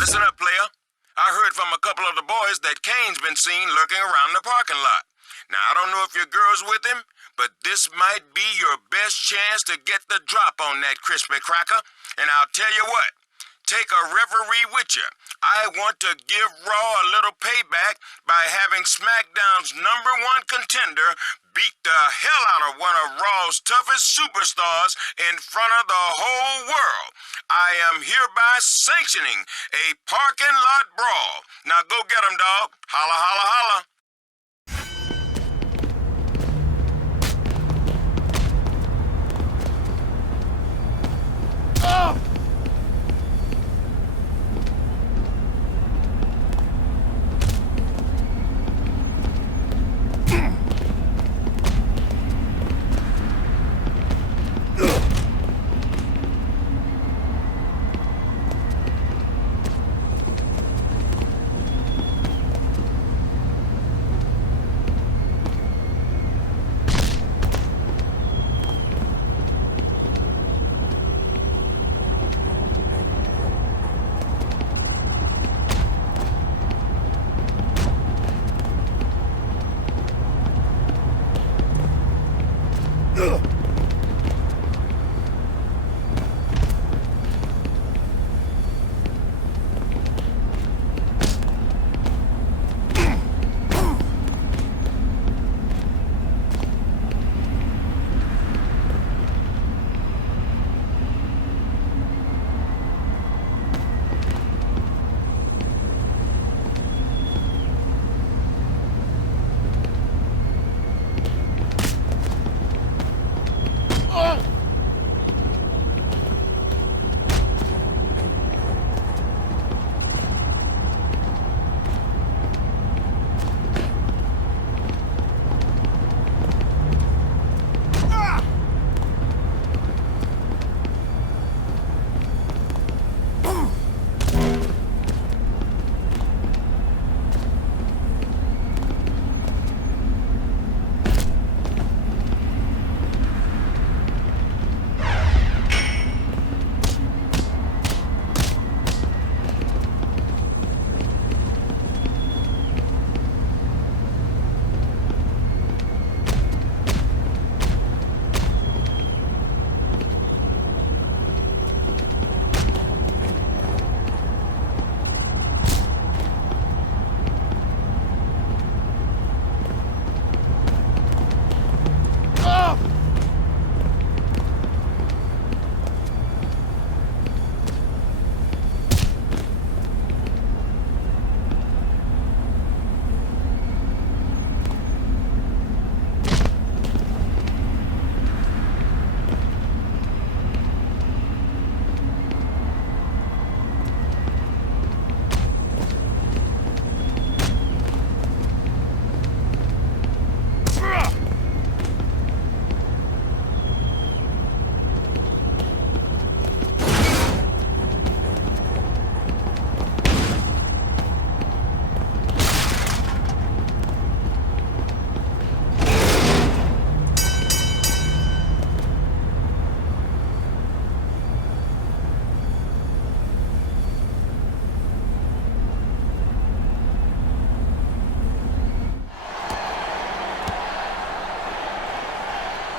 Listen up, player. I heard from a couple of the boys that Kane's been seen lurking around the parking lot. Now, I don't know if your girl's with him, but this might be your best chance to get the drop on that crispy cracker. And I'll tell you what, take a referee with you. I want to give Raw a little payback by having SmackDown's #1 contender beat the hell out of one of Raw's toughest superstars in front of the whole world. I am hereby sanctioning a parking lot brawl. Now go get 'em, dog. Holla, holla, holla.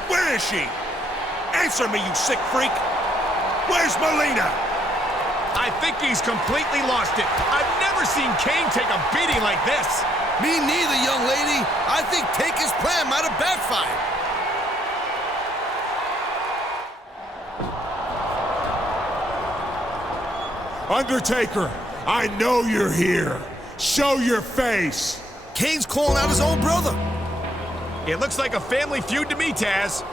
Where is she? Answer me, you sick freak! Where's Melina? I think he's completely lost it. I've never seen Kane take a beating like this. Me neither, young lady. I think Taker's plan might have backfired. Undertaker, I know you're here. Show your face. Kane's calling out his own brother. It looks like a family feud to me, Taz.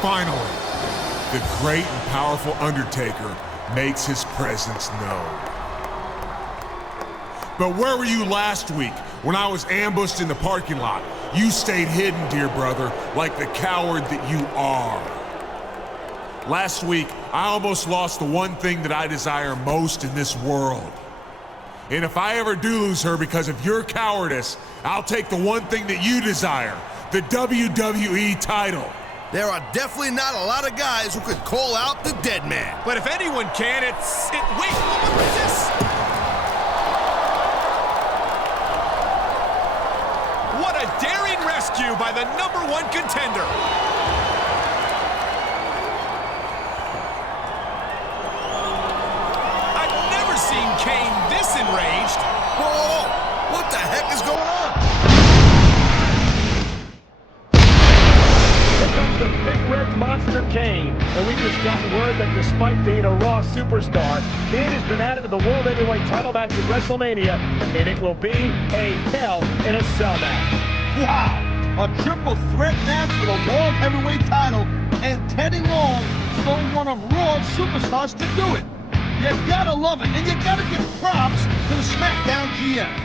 Finally, the great and powerful Undertaker makes his presence known. But where were you last week when I was ambushed in the parking lot? You stayed hidden, dear brother, like the coward that you are. Last week, I almost lost the one thing that I desire most in this world. And if I ever do lose her because of your cowardice, I'll take the one thing that you desire, the WWE title. There are definitely not a lot of guys who could call out the dead man. But if anyone can, wait, what was this? What a daring rescue by the #1 contender. I've never seen Kane this enraged. Whoa, what the heck is going on? Here comes the big red monster Kane. And we just got word that despite being a Raw superstar, Kane has been added to the World Heavyweight title match at WrestleMania, and it will be a Hell in a Cell match. Wow! A triple threat match for the World Heavyweight title, and Teddy Long is only one of Raw's superstars to do it. You gotta love it, and you gotta give props to the SmackDown GM.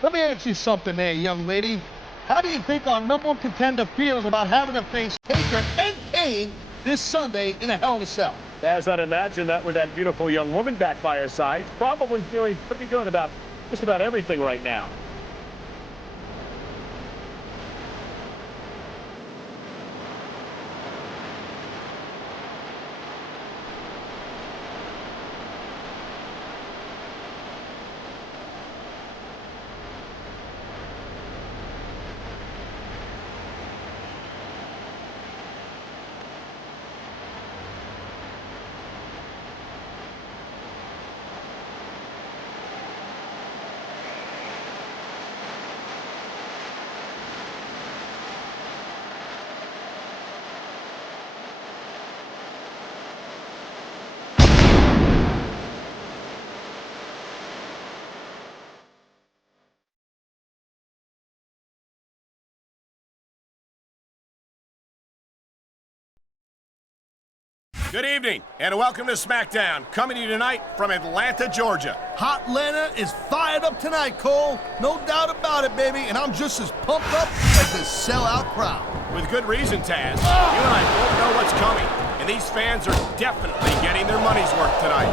Let me ask you something there, young lady. How do you think our #1 contender feels about having to face Taker and Kane this Sunday in a Hell in a Cell? As I'd imagine that with that beautiful young woman back by her side, probably feeling pretty good about just about everything right now. Good evening, and welcome to SmackDown, coming to you tonight from Atlanta, Georgia. Hot Atlanta is fired up tonight, Cole. No doubt about it, baby. And I'm just as pumped up as this sellout crowd. With good reason, Taz. You and I both know what's coming, and these fans are definitely getting their money's worth tonight.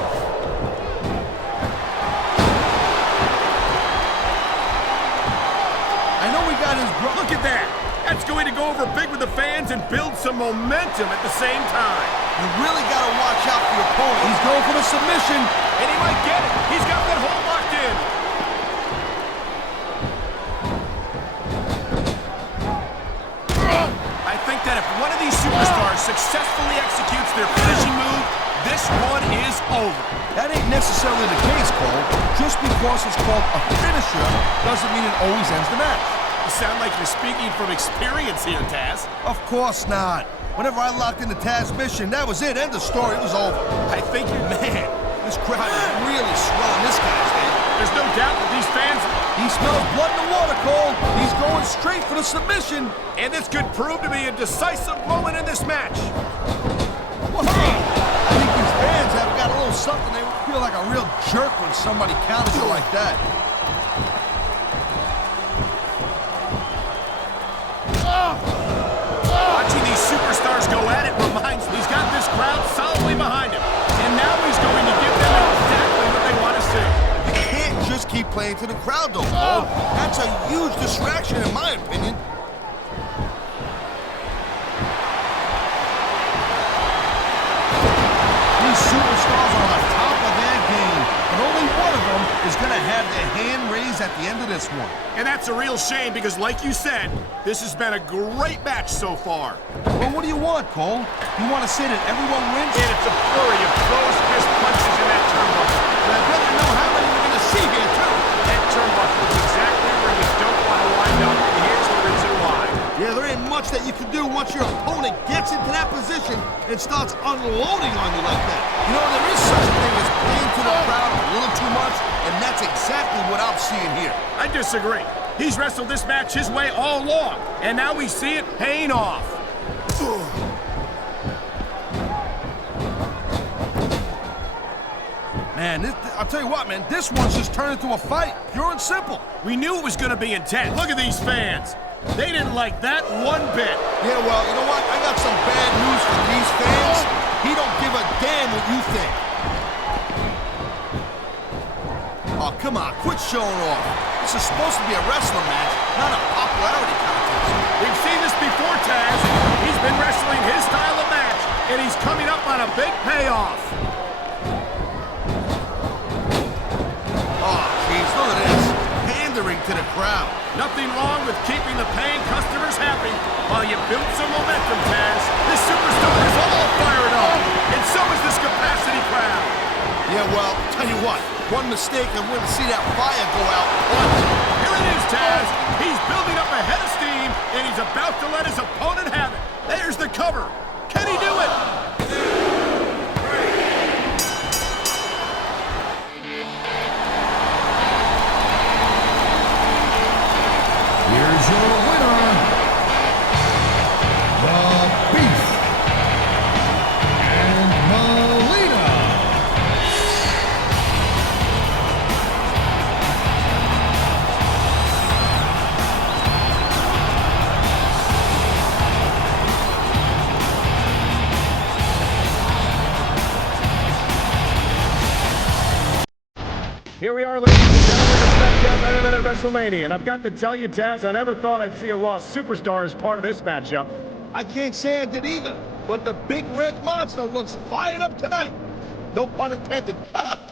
I know we got his brother. Look at that! That's going to go over big with the fans and build some momentum at the same time. You really got to watch out for your opponent. He's going for the submission. And he might get it. He's got that hold locked in. I think that if one of these superstars successfully executes their finishing move, this one is over. That ain't necessarily the case, Cole. Just because it's called a finisher doesn't mean it always ends the match. You sound like you're speaking from experience here, Taz. Of course not. Whenever I locked in the Taz mission, that was it. End of story. It was over. I think you... Man, this crowd is really swelling this guy's head. There's no doubt that these fans... He smells blood in the water, Cole. He's going straight for the submission. And this could prove to be a decisive moment in this match. Whoa. I think these fans have got a little something. They feel like a real jerk when somebody counters you like that. Watching these superstars go at it reminds me he's got this crowd solidly behind him. And now he's going to give them exactly what they want to see. You can't just keep playing to the crowd, though, Cole. That's a huge distraction, in my opinion. These superstars are on top of their game, but only one of them is going to have their hand raised at the end of this one. And that's a real shame because, like you said, this has been a great match so far. Well, what do you want, Cole? You want to say that everyone wins? And it's a flurry of throws, fist punches in that turnbuckle. And I'd rather know how many we're going to see here, too. That turnbuckle is exactly where you don't want to wind up, and here's the reason why. Yeah, there ain't much that you can do once your opponent gets into that position and starts unloading on you like that. You know, there is such a thing as playing to the crowd a little too much, and that's exactly what I'm seeing here. I disagree. He's wrestled this match his way all along, and now we see it paying off. Man, I'll tell you what, man, this one's just turned into a fight, pure and simple. We knew it was going to be intense. Look at these fans. They didn't like that one bit. Yeah, well, you know what? I got some bad news for these fans. He don't give a damn what you think. Oh, come on, quit showing off. This is supposed to be a wrestling match, not a popularity contest. We've seen this before, Taz. He's been wrestling his style of match, and he's coming up on a big payoff. Oh, jeez, look at this. Pandering to the crowd. Nothing wrong with keeping the paying customers happy while you build some momentum, Taz. This superstar is all fired up, and so is this capacity crowd. Yeah, well, tell you what, one mistake and we're going to see that fire go out once. Here it is, Taz. He's building up a head of steam, and he's about to let his opponent have it. There's the cover. Can he do it? Here's your winner, the Beast, and Melina. Here we are, ladies and gentlemen, the SmackDown Main Event of WrestleMania. And I've got to tell you, Taz, I never thought I'd see a Raw superstar as part of this matchup. I can't say I did either, but the big red monster looks fired up tonight. No pun intended.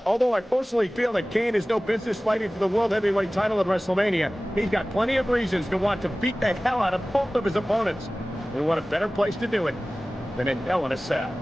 Although I personally feel that Kane has no business fighting for the World Heavyweight title at WrestleMania, he's got plenty of reasons to want to beat the hell out of both of his opponents. And what a better place to do it than in Hell in a Cell.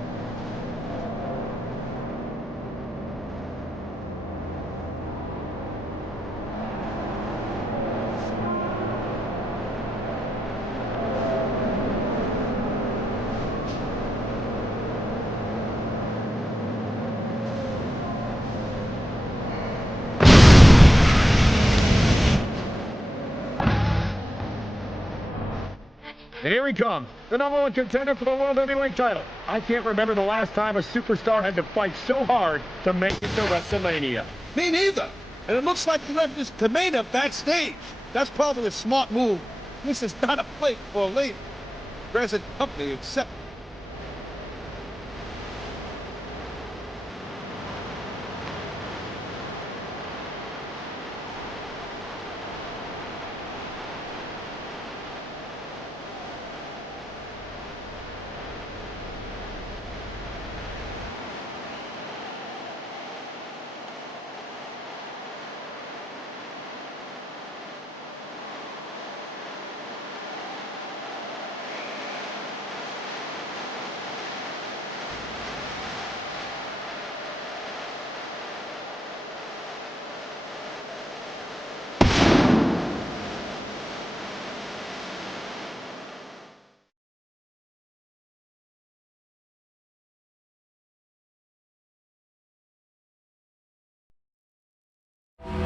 And here he comes, the #1 contender for the World Heavyweight title. I can't remember the last time a superstar had to fight so hard to make it to WrestleMania. Me neither. And it looks like he left his tomato backstage. That's probably a smart move. This is not a plate for a lady. Present company except.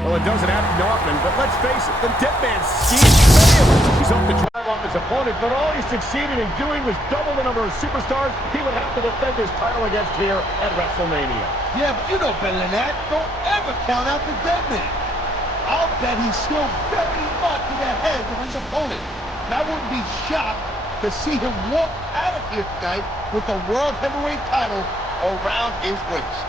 Well, it doesn't happen often, but let's face it, the dead man's schemes failed. He's hoped to drive off his opponent, but all he succeeded in doing was double the number of superstars he would have to defend his title against here at WrestleMania. Yeah, but you know better than that. Don't ever count out the dead man. I'll bet he's still very much in the head of his opponent. And I wouldn't be shocked to see him walk out of here tonight with the World Heavyweight title around his waist.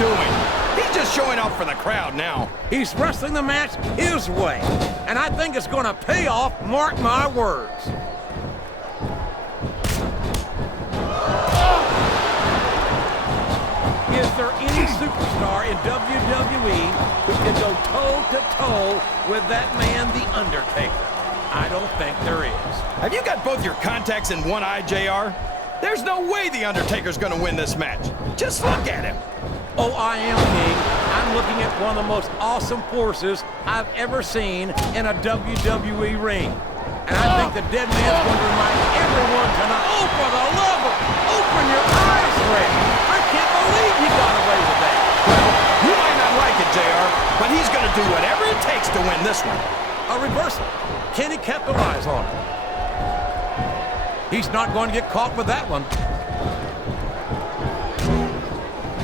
doing? He's just showing off for the crowd now. He's wrestling the match his way, and I think it's going to pay off, mark my words. Is there any superstar in WWE who can go toe-to-toe with that man, The Undertaker? I don't think there is. Have you got both your contacts in one eye, JR? There's no way The Undertaker's gonna win this match. Just look at him. Oh, I am, King. I'm looking at one of the most awesome forces I've ever seen in a WWE ring. And I think the dead man's going to remind everyone tonight, oh, for the love of, open your eyes, Ray. I can't believe he got away with that. Well, you might not like it, JR, but he's gonna do whatever it takes to win this one. A reversal. Can he capitalize on it? He's not going to get caught with that one.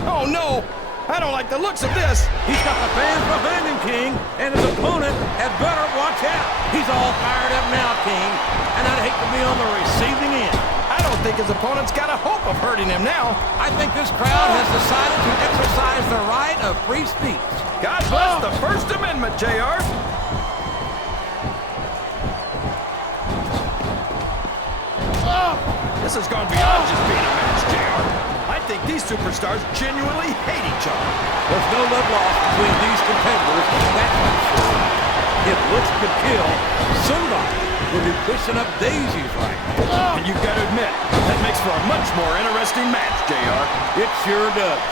Oh, no! I don't like the looks of this. He's got the fans behind him, King, and his opponent had better watch out. He's all fired up now, King, and I'd hate to be on the receiving end. I don't think his opponent's got a hope of hurting him now. I think this crowd has decided to exercise the right of free speech. God bless the First Amendment, JR. This has gone beyond just being a match, JR. I think these superstars genuinely hate each other. There's no love lost between these competitors, that's for sure. If looks could kill, somebody would be pushing up daisies right now. And you've got to admit, that makes for a much more interesting match, JR. It sure does.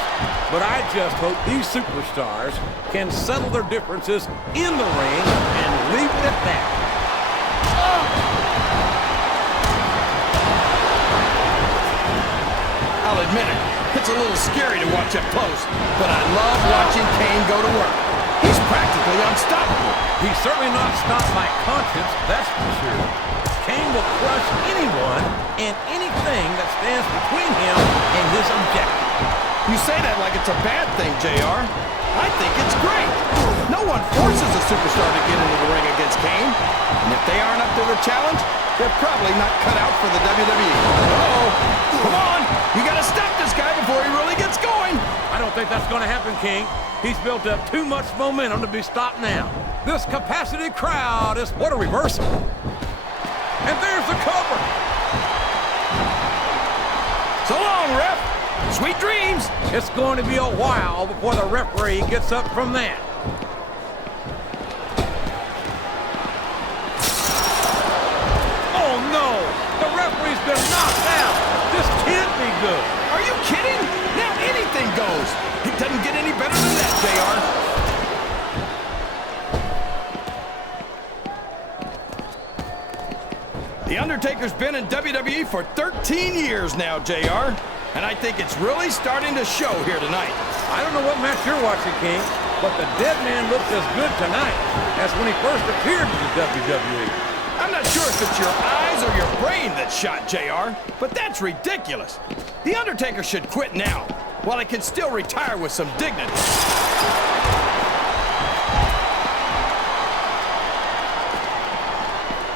But I just hope these superstars can settle their differences in the ring and leave it at that. I'll admit it, it's a little scary to watch up close, but I love watching Kane go to work. He's practically unstoppable. He's certainly not stopped by conscience, that's for sure. Kane will crush anyone and anything that stands between him and his objective. You say that like it's a bad thing, JR. I think it's great. No one forces a superstar to get into the ring against Kane. And if they aren't up to the challenge, they're probably not cut out for the WWE. Uh-oh. Come on. You got to stop this guy before he really gets going. I don't think that's going to happen, King. He's built up too much momentum to be stopped now. This capacity crowd is what a reversal. And there's the cover. So long, ref. Sweet dreams. It's going to be a while before the referee gets up from that. Oh, no. The referee's been knocked out. This can't be good. Are you kidding? Now anything goes. It doesn't get any better than that, JR. The Undertaker's been in WWE for 13 years now, JR. And I think it's really starting to show here tonight. I don't know what match you're watching, King, but the dead man looks as good tonight as when he first appeared in the WWE. I'm not sure if it's your eyes or your brain that shot, JR, but that's ridiculous. The Undertaker should quit now, while he can still retire with some dignity.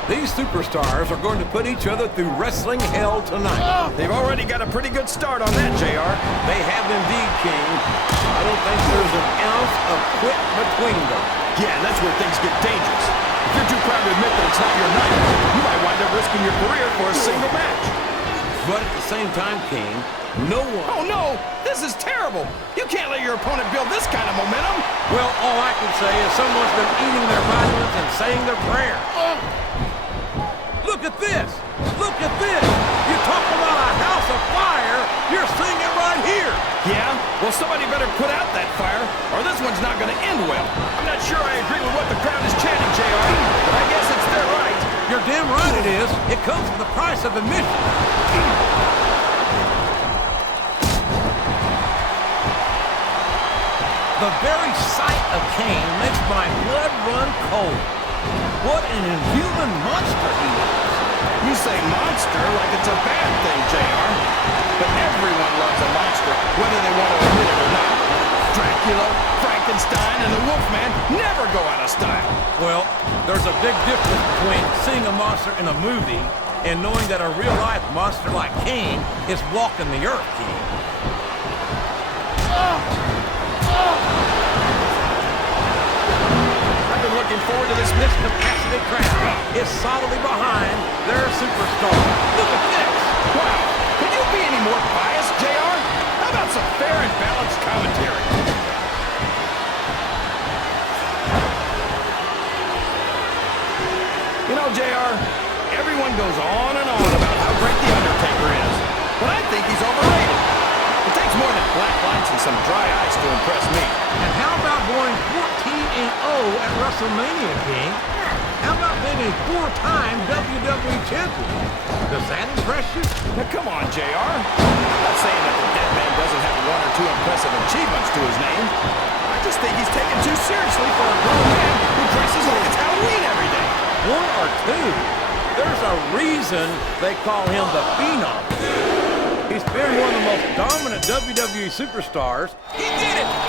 These superstars are going to put each other through wrestling hell tonight. They've already got a pretty good start on that, JR. They have indeed, King. I don't think there's an ounce of quit between them. Yeah, that's where things get dangerous. If you're too proud to admit that it's not your night, you might wind up risking your career for a single match. But at the same time, King, no one... Oh, no! This is terrible! You can't let your opponent build this kind of momentum! Well, all I can say is someone's been eating their vitamins and saying their prayers. Look at this! Look at this! You talk about a house of fire, you're seeing it right here! Yeah? Well, somebody better put out that fire, or this one's not gonna end well. I'm not sure I agree with what the crowd is chanting, JR, but I guess it's their right. You're damn right it is. It comes with the price of admission. The very sight of Kane makes my blood run cold. What an inhuman monster he is. You say monster like it's a bad thing, JR. But everyone loves a monster, whether they want to admit it or not. Dracula, Frankenstein, and the Wolfman never go out of style. Well, there's a big difference between seeing a monster in a movie and knowing that a real-life monster like Kane is walking the earth, King. forward to this capacity crowd is solidly behind their superstar. Look at this. Wow. Can you be any more biased, JR? How about some fair and balanced commentary? You know, JR, everyone goes on and on about how great The Undertaker is, but I think he's overrated. It takes more than black lights and some dry ice to impress me. And how about going 14-0 at WrestleMania, King? How about being a four-time WWE champion? Does that impress you? Now, come on, JR. I'm not saying that the dead man doesn't have one or two impressive achievements to his name. I just think he's taken too seriously for a grown man who dresses like it's Halloween every day. One or two? There's a reason they call him the Phenom. He's been one of the most dominant WWE superstars. He did it!